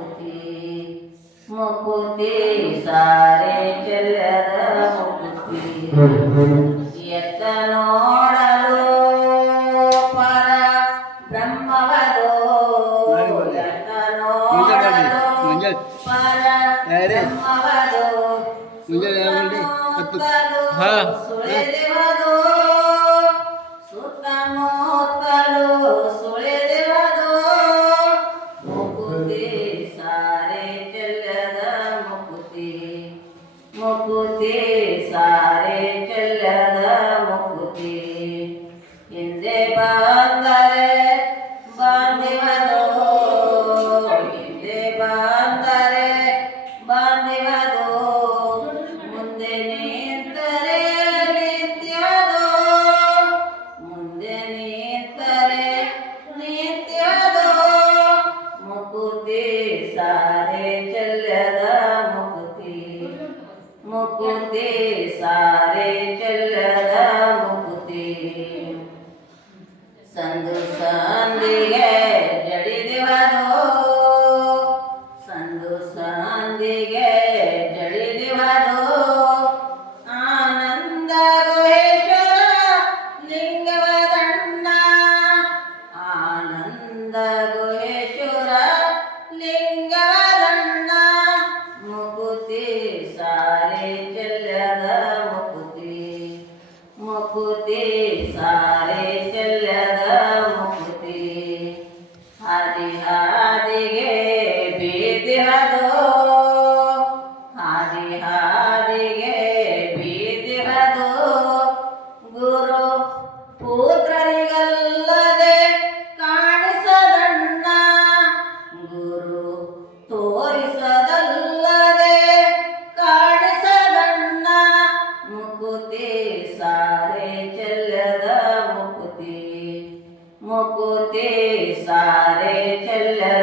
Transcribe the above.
ಮುಕುತಿ ಮುಕುತಿ ಸಾರೆ ಚೆಲ್ಲದ ಮುಕುತಿ ಎತ್ತ ನೋಡಲು ಪರ ಬ್ರಹ್ಮವದೋ ಎತ್ತ ನೋಡಲು ಪರ ಬ್ರಹ್ಮವದೋ ಸುಳಿದೆವದೋ ಸುತ್ತಮುತ್ತಲು ಸುಳಿದೆವದೋ ಮುಕುತಿ ಸಾರೆ ಚೆಲ್ಲದ ಮುಕುತಿ ಮುಕುತಿ ಸಾರೆ ಚೆಲ್ಲದ ಮುಕುತಿ ಹಿಂದೆ ಬಂದರೆ ಬಂದಿವದೋ ಹಿಂದೆ ಬಂದರೆ ಬಂದಿವದೋ ಮುಂದೆ ನಿಂತರೆ ನಿತ್ಯದೋ ಮುಂದೆ ನಿಂತರೆ ನಿತ್ಯದೋ ಮುಕುತಿ ಸಾರೆ ಚೆಲ್ಲದ ಮುಕುತಿ ಮುಕುತಿ ಸಾರೆ ಚೆಲ್ಲದ ಮುಕುತಿ ಸಂದು ಸಂದಿಗೆ ಜಡಿದಿವದೋ ಸಂದು ಸಂದಿಗೆ ಜಡಿದಿವದೋ ಆನಂದ ಗುಹೇಶ್ವರ ಲಿಂಗವದಣ್ಣ ಆನಂದ ಗುಹೇಶ್ವರ ಲಿಂಗವದಣ್ಣ ಮುಕುತಿ ಸಾರೆ ಚೆಲ್ಲದ ಮುಕುತಿ ಮುಕುತಿ ಸಾರೆ ಚೆಲ್ಲದ ಮುಕುತಿ ಹಾದಿ ಹಾದಿಗೆ ಬೀದಿವದೋ ಹಾದಿ ಹಾದಿಗೆ ಬೀದಿವದೋ ಗುರು ಪುತ್ರರಿಗಲ್ಲದೆ ಕಾಣಿಸದಣ್ಣ ಗುರು ತೋರಿಸದಲ್ಲದೆ ಕಾಣಿಸದಣ್ಣ ಮುಕುತಿ ಸಾರೆ ಚೆಲ್ಲದ ಮುಕುತಿ ಮುಕುತಿ ಸಾರೆ ಚೆಲ್ಲದ